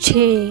6۔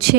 6۔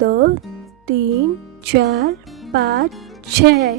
2 3 4 5 6۔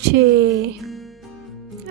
6۔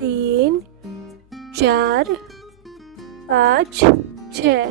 3 4 5 6۔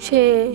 6۔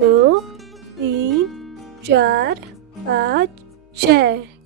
2 3 4 5 6۔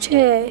6۔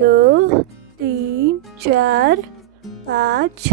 2 3 4 5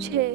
6۔